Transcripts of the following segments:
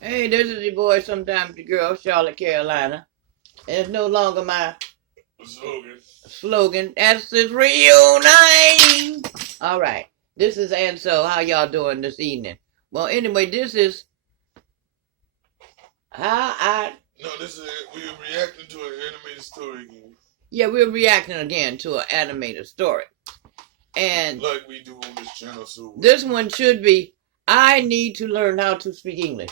Hey, this is the boy, sometimes the girl, Charlotte, Carolina. And it's no longer my Slogan. slogan. That's his real name. All right. This is And So. How y'all doing this evening? Well, anyway, this is how I. No, this is we are reacting to an animated story again. Yeah, we're reacting again to an animated story. And like we do on this channel, so this one should be I need to learn how to speak English.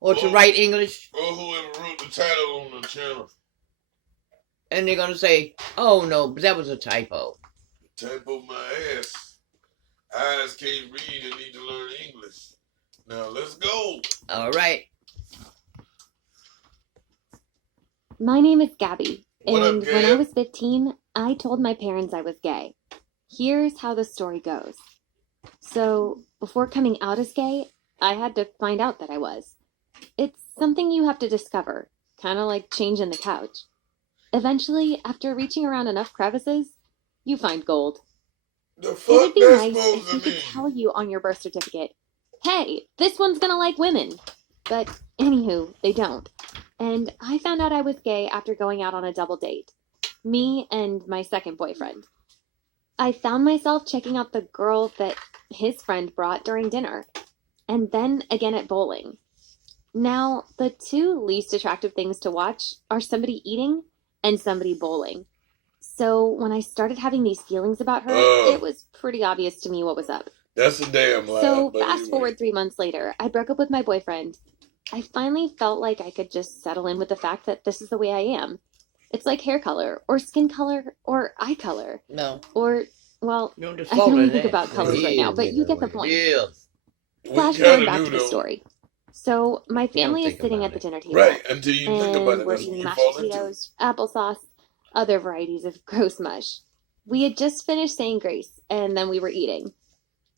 Or to write English. Or whoever wrote the title on the channel. And they're going to say, oh no, that was a typo. Typo my ass. Eyes can't read and need to learn English. Now let's go. All right. My name is Gabby, What and up, Gab? when I was 15, I told my parents I was gay. Here's how the story goes. So, before coming out as gay, I had to find out that I was. It's something you have to discover, kind of like changing the couch. Eventually, after reaching around enough crevices, you find gold. The It fuck would be that's nice supposed if to you could mean? tell you on your birth certificate, hey, this one's gonna like women. But anywho, they don't. And I found out I was gay after going out on a double date. Me and my second boyfriend. I found myself checking out the girl that his friend brought during dinner, and then again at bowling. Now, the two least attractive things to watch are somebody eating and somebody bowling. So when I started having these feelings about her, it was pretty obvious to me what was up. That's a damn lie. So fast forward 3 months later, I broke up with my boyfriend. I finally felt like I could just settle in with the fact that this is the way I am. It's like hair color, or skin color, or eye color. No. Or, well, I can only think about colors right now, but you get the point. Yeah. Flash forward back to the story. So my family is sitting at the dinner table. Right, until you think about And it. we're That's when eating you mashed fall into it. potatoes, applesauce, other varieties of gross mush. We had just finished saying grace, and then we were eating.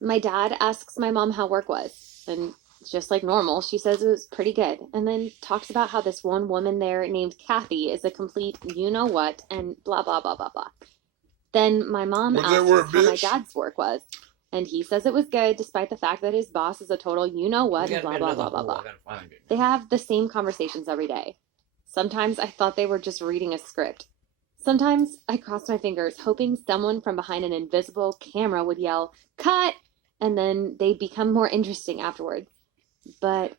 My dad asks my mom how work was, and just like normal, she says it was pretty good, and then talks about how this one woman there named Kathy is a complete you-know-what, and blah, blah, blah, blah, blah. Then my mom asks how my dad's work was, and he says it was good despite the fact that his boss is a total you-know-what, and blah, blah, blah, blah, blah. They have the same conversations every day. Sometimes I thought they were just reading a script. Sometimes I crossed my fingers, hoping someone from behind an invisible camera would yell, "Cut!" and then they'd become more interesting afterwards. But,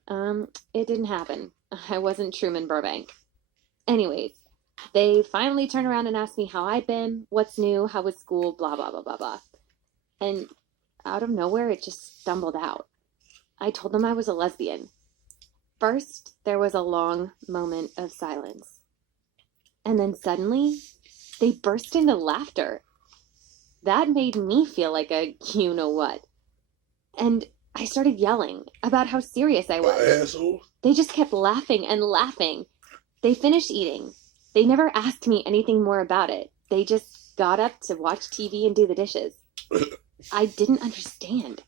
it didn't happen. I wasn't Truman Burbank. Anyways, they finally turn around and ask me how I'd been, what's new, how was school, blah, blah, blah, blah, blah. And out of nowhere, it just stumbled out. I told them I was a lesbian. First, there was a long moment of silence. And then suddenly, they burst into laughter. That made me feel like a you-know-what. And I started yelling about how serious I was. Asshole. They just kept laughing and laughing. They finished eating. They never asked me anything more about it. They just got up to watch TV and do the dishes. I didn't understand.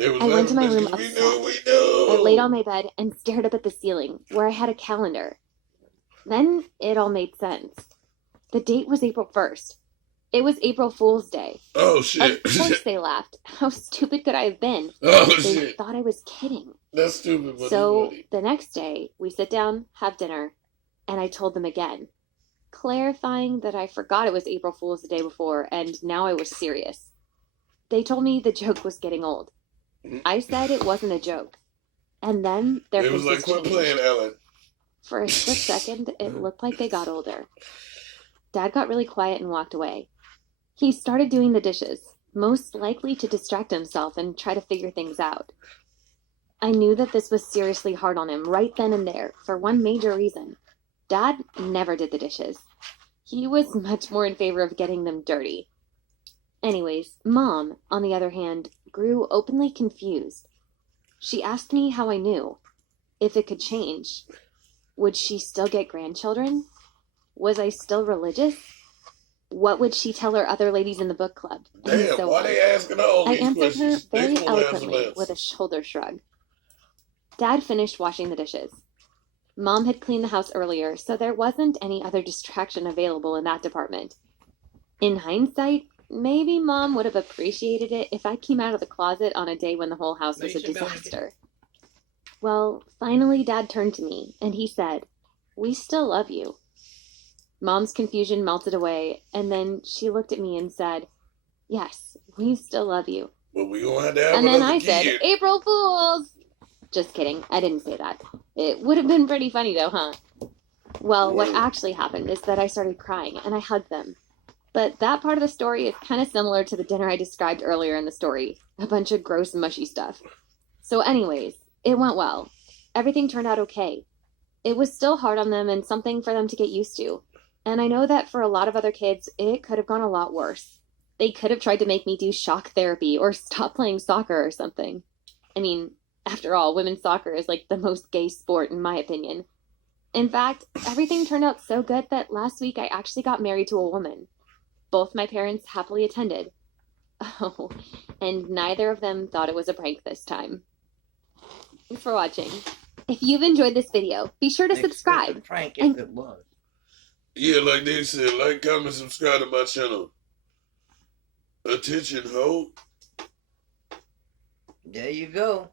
I went to my room upset. I laid on my bed and stared up at the ceiling, where I had a calendar. Then it all made sense. The date was April 1st. It was April Fool's Day. Oh, shit. Of course they laughed. How stupid could I have been? Oh, They shit. thought I was kidding. That's stupid, but So the next day, we sit down, have dinner, and I told them again, clarifying that I forgot it was April Fool's the day before, and now I was serious. They told me the joke was getting old. I said it wasn't a joke. And then their it was faces like, quit changed. playing, Ellen. For a split second, it looked like they got older. Dad got really quiet and walked away. He started doing the dishes, most likely to distract himself and try to figure things out. I knew that this was seriously hard on him right then and there, for one major reason. Dad never did the dishes. He was much more in favor of getting them dirty. Anyways, Mom, on the other hand, grew openly confused. She asked me how I knew, if it could change. Would she still get grandchildren? Was I still religious? What would she tell her other ladies in the book club? And Damn, so why on. they asking all I these answered her questions? They very supposed to answer eloquently less. with a shoulder shrug. Dad finished washing the dishes. Mom had cleaned the house earlier, so there wasn't any other distraction available in that department. In hindsight, maybe Mom would have appreciated it if I came out of the closet on a day when the whole house was a disaster. Well, finally, Dad turned to me and he said, "We still love you." Mom's confusion melted away, and then she looked at me and said, "Yes, we still love you." But we gonna have to have And then another I said, kid. "April Fools!" Just kidding, I didn't say that. It would have been pretty funny though, huh? Well, what Word. actually happened is that I started crying and I hugged them. But that part of the story is kind of similar to the dinner I described earlier in the story. A bunch of gross, mushy stuff. So anyways, it went well. Everything turned out okay. It was still hard on them and something for them to get used to. And I know that for a lot of other kids, it could have gone a lot worse. They could have tried to make me do shock therapy or stop playing soccer or something. I mean, after all, women's soccer is like the most gay sport in my opinion. In fact, everything turned out so good that last week I actually got married to a woman. Both my parents happily attended. Oh, and neither of them thought it was a prank this time. Thanks for watching. If you've enjoyed this video, be sure to subscribe. Frank, if it was. Yeah, like they said, like, comment, subscribe to my channel. Attention, ho. There you go.